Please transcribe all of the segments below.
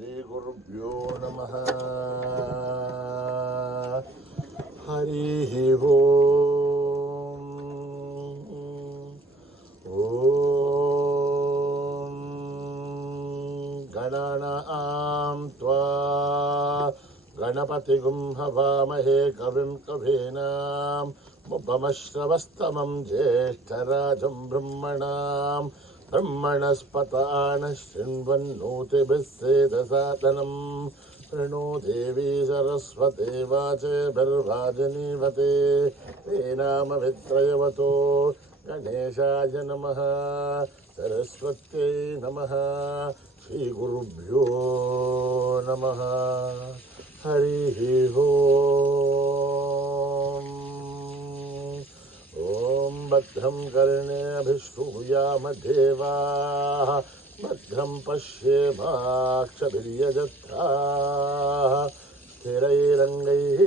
श्रीगुरुभ्यो नमः। हरिः ओम्। ॐ गणानां त्वा गणपतिगुं हवामहे कविं कवीनाम् उपमश्रवस्तमं ज्येष्ठराजं ब्रह्मणां ब्रह्मणस्पतान शृण्वन्नोतिभिः सेदसादनं प्रणो देवी सरस्वती वाचभिर्वाजिनीवते तेनामभित्रयवतो गणेशाय नमः सरस्वत्यै नमः श्रीगुरुभ्यो नमः। हरिः ओम्। ॐ भद्रं कर्णेभिः देवाः भद्रं पश्येमाक्षभिर्यजत्राः स्थिरैरङ्गैः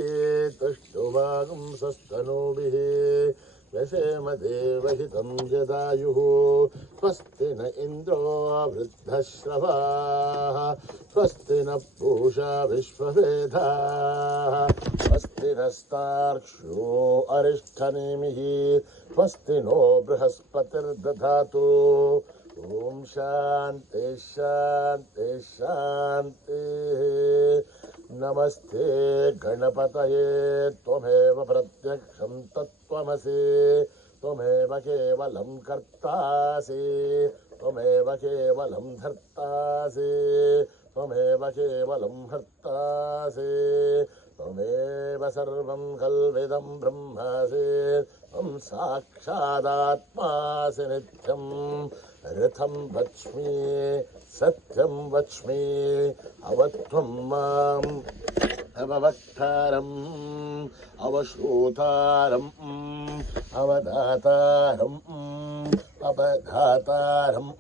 तुष्टुवागुंसस्तनूभिः व्यसेम देवहितं यदायुः स्वस्ति न इन्द्रो वृद्धश्रवाः स्वस्ति न पूषा विश्ववेदाः स्वस्ति नस्तार्क्ष्यो अरिष्ठनेमिः स्वस्ति नो बृहस्पतिर्दधातु। ॐ शान्ति शान्ति शान्तिः। नमस्ते गणपतये त्वमेव प्रत्यक्षं तत्त्वमसि त्वमेव केवलं कर्तासि त्वमेव केवलं धर्तासि त्वमेव केवलं हर्तासि त्वमेव सर्वं कल्विदं ब्रह्मासि त्वं साक्षादात्मासि नित्यं ऋतं वच्मि सत्यं वच्मि अवत्वं माम् अववक्तारम् अवश्रोतारम् अवदातारम् अवधातारम्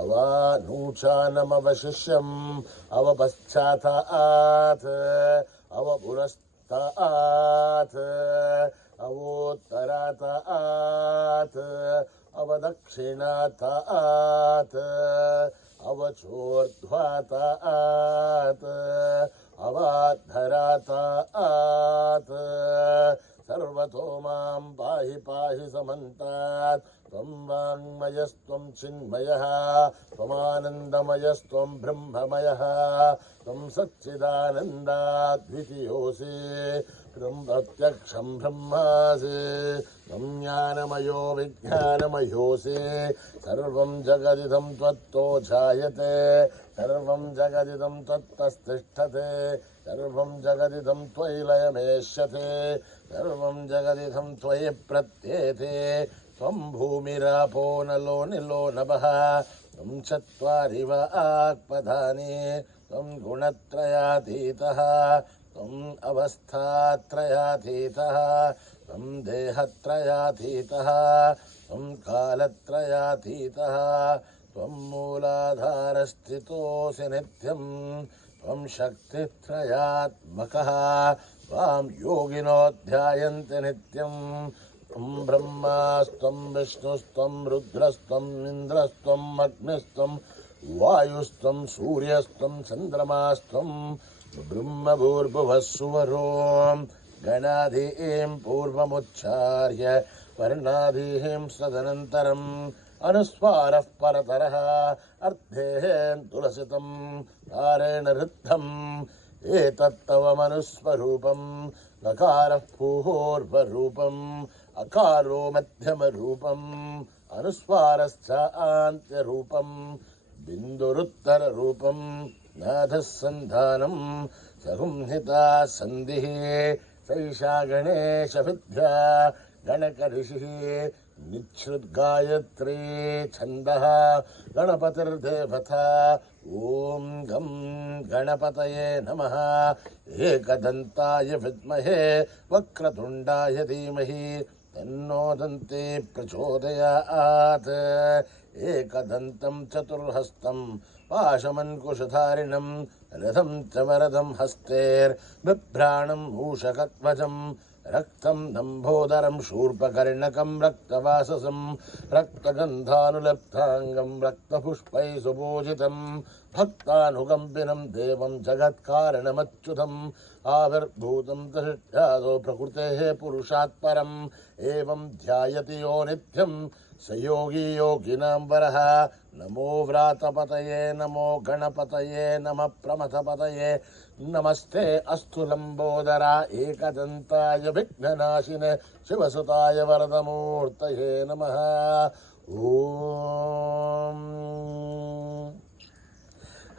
अवानूचानमवशिष्यम् अवपश्चातात् अवपुरस्तात् अवोत्तरातात् अवदक्षिणातात् अवचोर्ध्वातात् अवाद्धरातात् सर्वतो मां पाहि पाहि समन्तात् त्वं वाङ्मयस्त्वं चिन्मयः त्वमानन्दमयस्त्वं ब्रह्ममयः त्वं सच्चिदानन्दाद्वितीयोऽसि त्वं प्रत्यक्षं ब्रह्मासि त्वं ज्ञानमयो विज्ञानमयोऽसि सर्वं जगदिदं त्वत्तो जायते सर्वं जगदिदं त्वत्तस्तिष्ठते सर्वं जगदिदं त्वयि लयमेष्यते सर्वं जगदिदं त्वयि प्रत्येते त्वं भूमिरापो नलो निलो नभः त्वं चत्वारि वाक्पदानि त्वं गुणत्रयातीतः त्वम् अवस्थात्रयातीतः त्वं देहत्रयातीतः त्वं कालत्रयातीतः त्वं मूलाधारस्थितोऽसि नित्यं त्वं शक्तित्रयात्मकः त्वां योगिनो ध्यायन्ति नित्यं त्वं ब्रह्मास्त्वं विष्णुस्त्वं रुद्रस्त्वम् इन्द्रस्त्वम् अग्निस्त्वं वायुस्त्वं सूर्यस्त्वं चन्द्रमास्त्वं ब्रह्मभूर्भुवः सुवरो गणाधीं पूर्वमुच्चार्य वर्णाधीं सदनन्तरम् अनुस्वारः परतरः अर्धेन तुलसितं तारेण ऋद्धम् एतत्तव मनुस्वरूपम् नकारः पूर्वरूपम् अकारो मध्यमरूपम् अनुस्वारश्च आन्त्यरूपम् बिन्दुरुत्तररूपम् नाथः सन्धानम् संहिता सन्धिः सैषा गणेशविद्या गणकऋषिः निच्छ्रुद्गायत्री छन्दः गणपतिर्देवता। ॐ गं गणपतये नमः। एकदन्ताय विद्महे वक्रतुण्डाय धीमहि तन्नो दन्ती प्रचोदयात्। एकदन्तं चतुर्हस्तं पाशमन्कुशधारिणं रथं च वरदं हस्तेर्बिभ्राणं मूषकध्वजं रक्तं दम्भोदरं शूर्पकर्णकं रक्तवाससं रक्तगन्धानुलेप्ताङ्गं रक्तपुष्पैः सुपूजितं भक्तानुकम्पिनं देवं जगत्कारणमच्युतम् आविर्भूतं दृष्ट्यादो प्रकृतेः पुरुषात् परम् एवं ध्यायति यो नित्यं स योगी योगिनां वरः नमो व्रातपतये नमो गणपतये नमः प्रमथपतये नमस्ते अस्तु लम्बोदरा एकदन्ताय विघ्ननाशिने शिवसुताय वरदमूर्तये नमः ॐ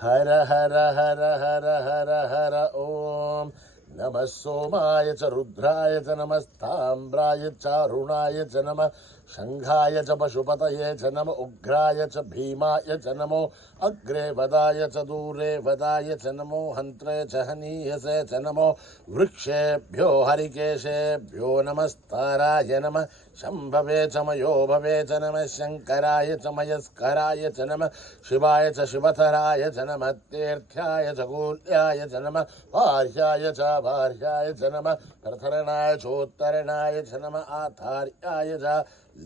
हर हर हर हर हर हर ॐ नमः सोमाय च रुद्राय च नमस्ताम्राय च अरुणाय च नमः शंघाय च पशुपतये च नमः उग्राय च भीमाय च नमो अग्रे वदाय च दूरे वदाय च नमो हन्त्रे च हनीयसे च नमो वृक्षेभ्यो हरिकेशेभ्यो नमस्ताराय नमः शम्भवे च मयो भवे च नमः शङ्कराय च मयस्कराय च नमः शिवाय च शिवधराय च नमः तीर्थ्याय च कूल्याय च नमः भार्याय च भार्याय च नमः प्रथरणाय चोत्तरणाय च नमः आधार्याय च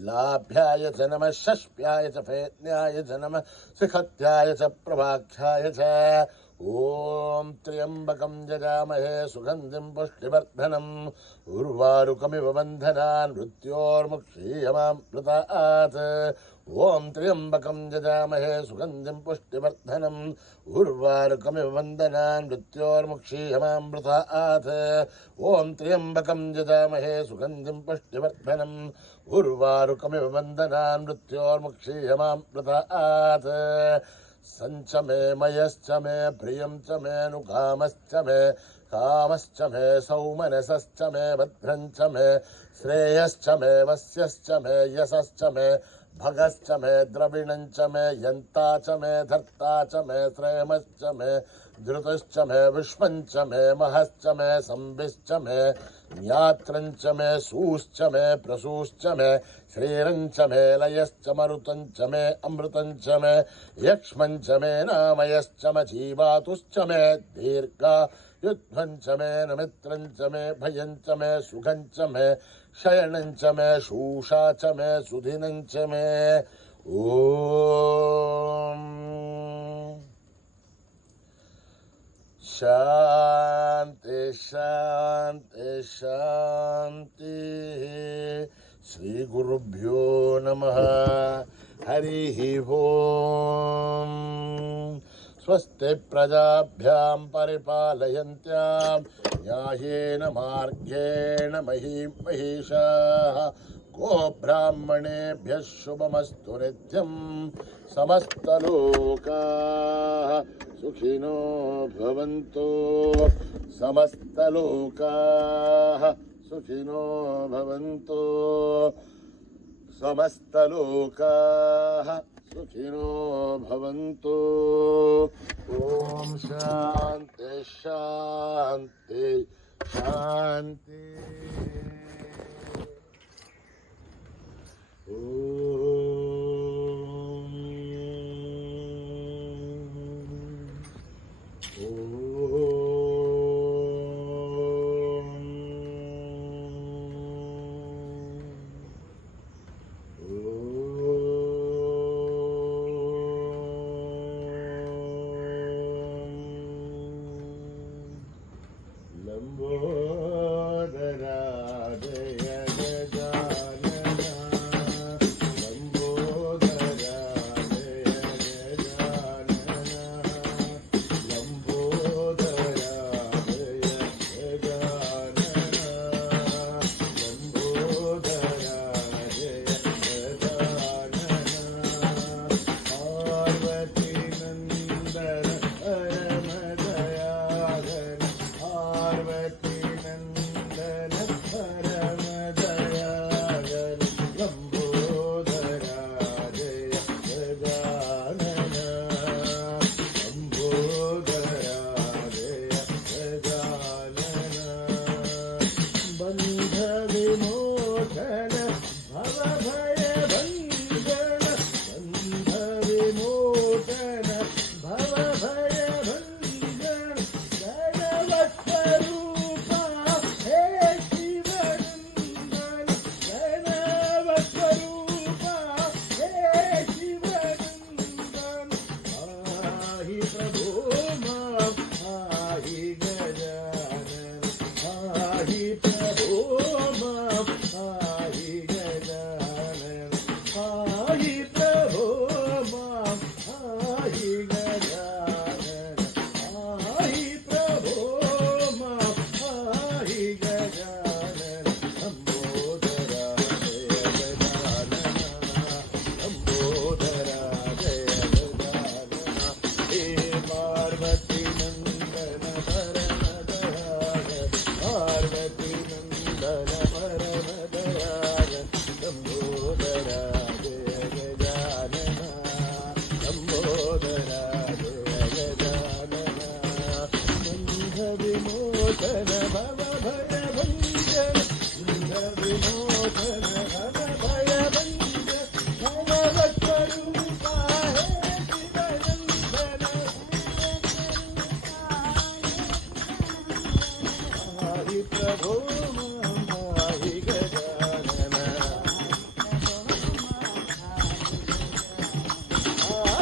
लाभ्याय च नमः षष्प्याय च फेन्याय च नमः शिखत्याय च प्रभाख्याय च ॐ त्र्यम्बकं यजामहे सुगन्धिं पुष्टिवर्धनम् उर्वारुकमिव बन्धनान् मृत्योर्मुक्षीयमामृतात् ॐ त्र्यम्बकं यजामहे सुगन्धिं पुष्टिवर्धनम् उर्वारुकमिव बन्धनान् मृत्योर्मुक्षीयमामृतात् ॐ त्र्यम्बकं यजामहे सुगन्धिं पुष्टिवर्धनम् उर्वारुकमिव बन्धनान् मृत्योर्मुक्षीयमामृतात् सञ्च मे मयश्च मे प्रियं च मे नुकामश्च मे कामश्च मे सौमनसश्च मे भद्रं च मे श्रेयश्च मे वस्यश्च मे यशश्च मे भगश्च मे द्रविणं च मे यन्ता च मे धर्ता च मे श्रेयमश्च मे धृतश्च मे विश्वं च मे महश्च मे संविश्च मे ज्ञात्रं च मे सूश्च मे प्रसूश्च मे श्रीरं च मे लयश्च मरुतं च मे अमृतं च मे यक्ष्मं च मे नामयश्च मे जीवातुश्च मे दीर्घायुध्वं च मे नमित्रं च मे भयं च मे सुखं च मे शयनं च मे शूषा च मे सुधिनं च मे ॐ शान्ति शान्ति शान्तिः श्रीगुरुभ्यो नमः हरिः ओम् स्वस्ति प्रजाभ्यां परिपालयन्त्यां न्यायेन मार्गेण महीं महिषाः गोब्राह्मणेभ्यः शुभमस्तु नित्यं समस्तलोकाः सुखिनो भवन्तु समस्तलोकाः सुखिनो भवन्तु समस्तलोकाः सुखिनो भवन्तु ॐ शान्ति शान्ति शान्ति लंबोदरा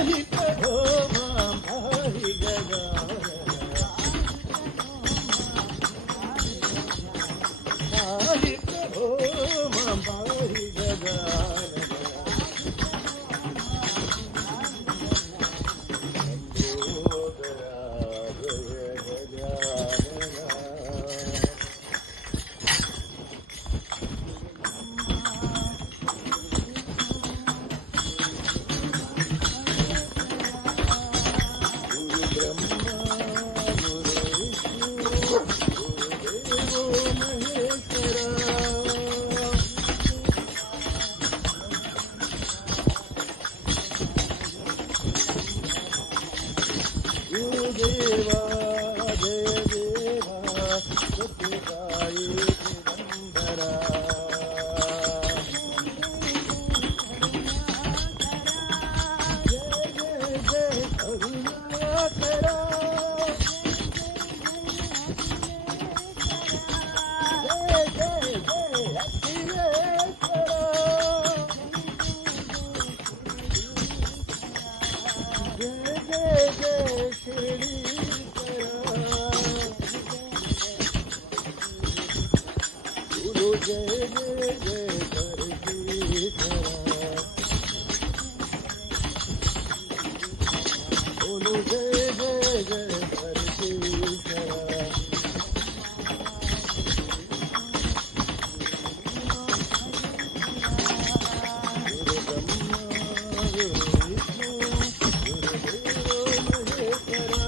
पाहि प्रभो मां पाहि गजानन पाहि प्रभो मां पाहि गजानन देवा जय देवा सत्यसाई दिगंबरा जय जय जय करुणाकरा जय जय जय अखिलेश्वरा जय जय जय शिरडी जय जय जय करजीश्वरा बोलो जय जय जय करजीश्वरा गुरु ब्रह्मा गुरु विष्णु गुरुदेवो महेश्वरा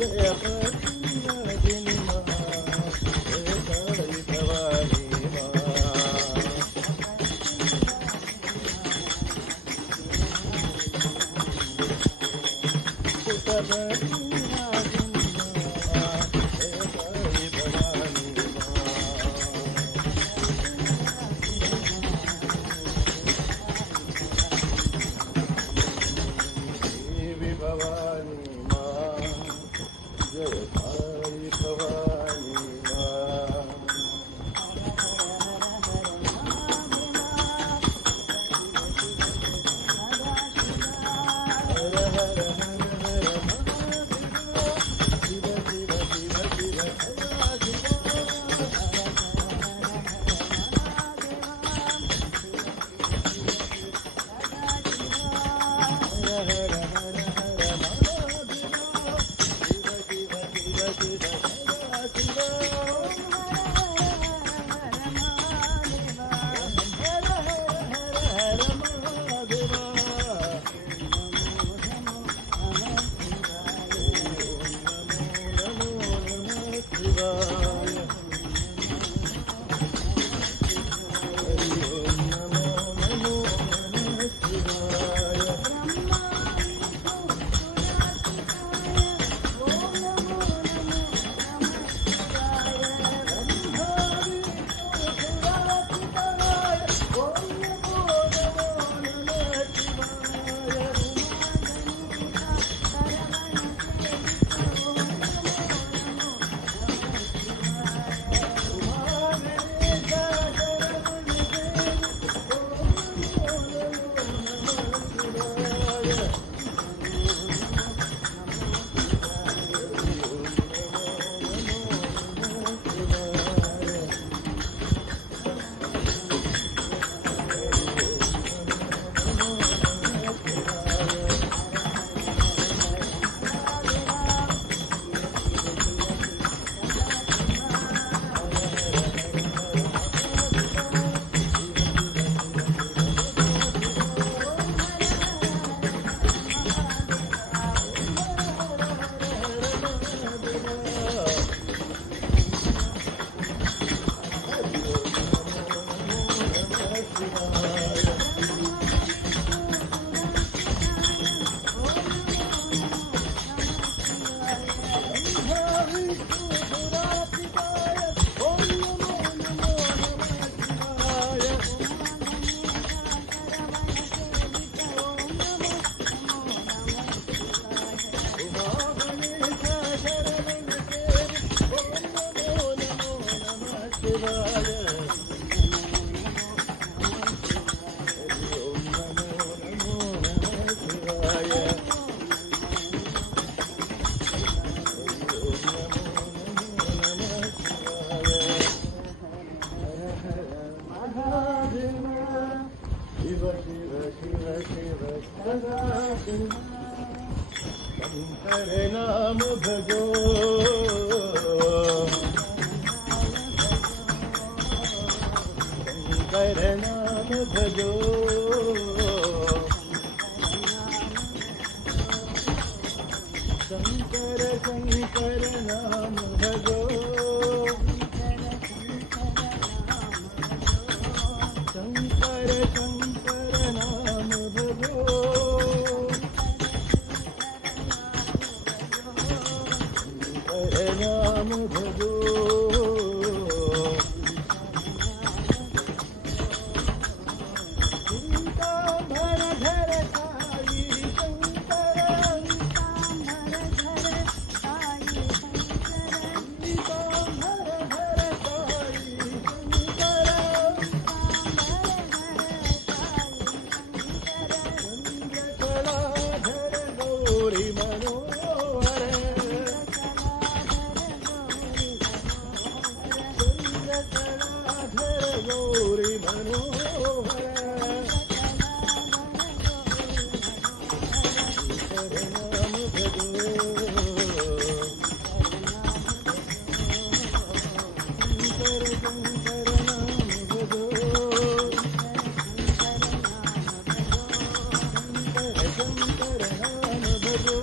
जय पद्मावती मा जय काळी भवानी मा हरे नाम भजो शंकर नाम भजो शंकर शंकर नाम भजो शंकर शंकर नाम भजो नाम भजो पीतांबर धर साई शंकर पीतांबर धर साई शंकर पीतांबर धर साई शंकर चंद्रकलाधर गौरी मनोहर गौरी मनोहर हरे नाम भजो शंकर शंकर नाम भजो शंकर शंकर नाम भजो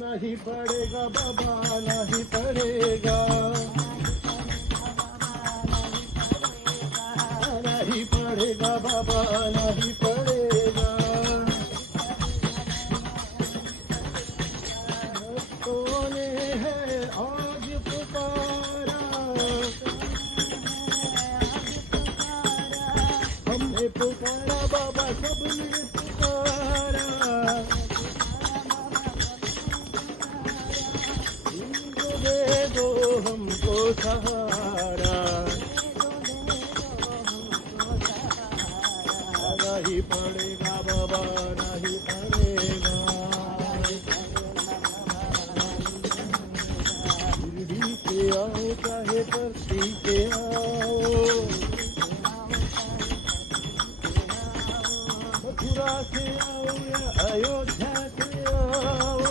नहीं पड़ेगा बाबा नहीं पड़ेगा नहीं पड़ेगा बाबा नहीं पड़ेगा तूने है आज पुकारा हमने पुकारा बाबा सबने पुकारा दे दो हमको सहारा नहीं पड़ेगा बाबा नहीं पड़ेगा गिरडी के आओ चाहे परती के आओ मथुरा से आओ या अयोध्या से आओ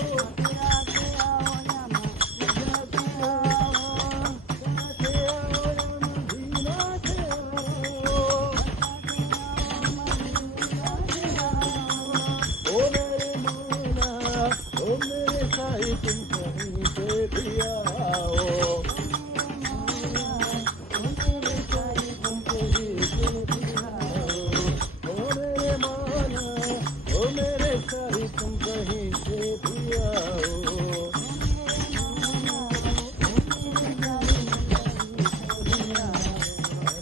तुम कहीं से भी आओ तुम कहीं से भी आओ ओ मेरे माना ओ मेरे साई तुम कहीं से भी आओ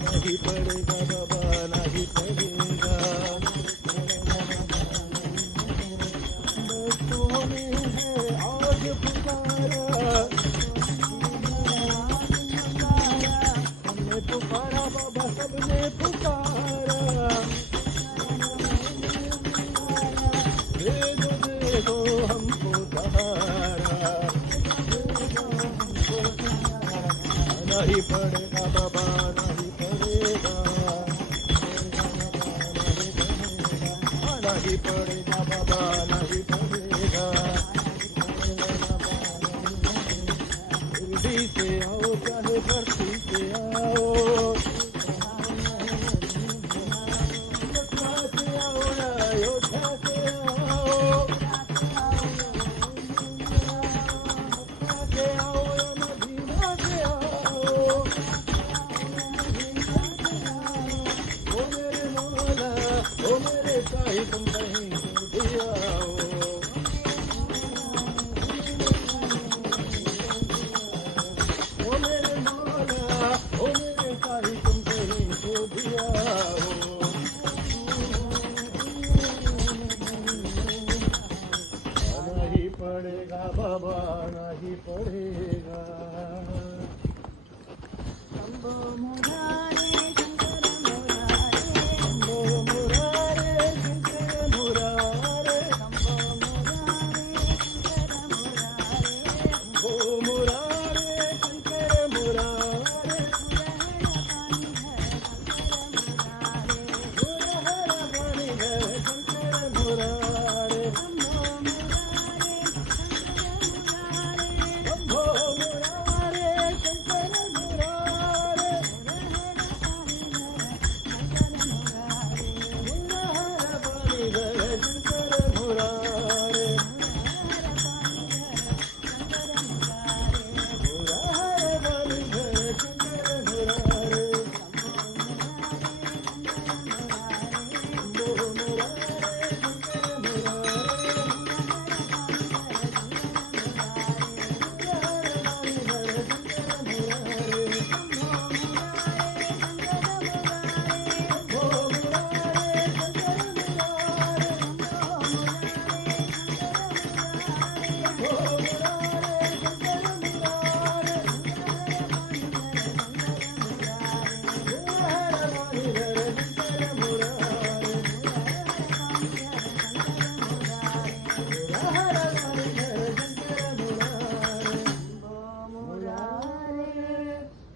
नहीं पड़ेगा बाबा नहीं पड़ेगा हमने पुकारा बाबा सबने पुकारा दे दो हमको सहारा नहीं पड़ेगा बाबा नहीं पड़ेगा नहीं पड़ेगा बाबा नहीं पड़ेगा से आओ चाहे भर्ती से आओ से आओ अयोध्या से आओ साईं तुम कहीं से भी आओ। ओ मेरे मौला, ओ मेरे साईं तुम कहीं से भी आओ। आना ही पड़ेगा बाबा, आना ही पड़ेगा। शंभो मुरारे शंकर मुरारे, शंभो मुरारे शंकर मुरारे, शंभो मुरारे शंकर मुरारे, शंभो मुरारे शंकर मुरारे, मुरहर पानी है शंकर मुरारे, मुरहर पानी है शंकर मुरारे। शंभो मुरारे शंकर मुरारे, मुरहर पानी है शंकर मुरारे। शंभो मुरारे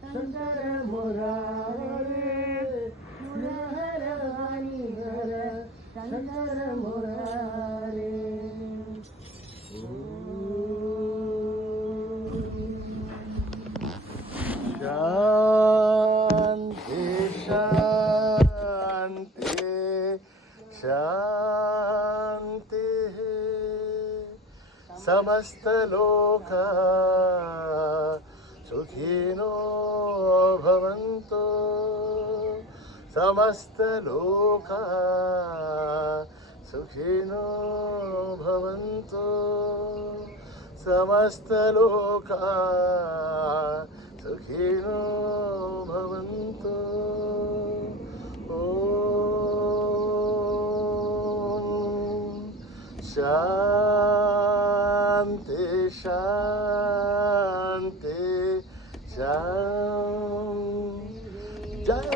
शंकर मुरारे, शांति शांति शांति, समस्त लोक सुखिनो भवन्तु, समस्त लोक सुखिनो भवन्तु, समस्त लोक सुखिनो भवन्तु। शांति शांति शांति। जय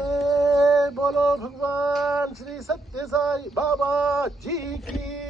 बोलो भगवान श्री सत्य साई बाबा जी की।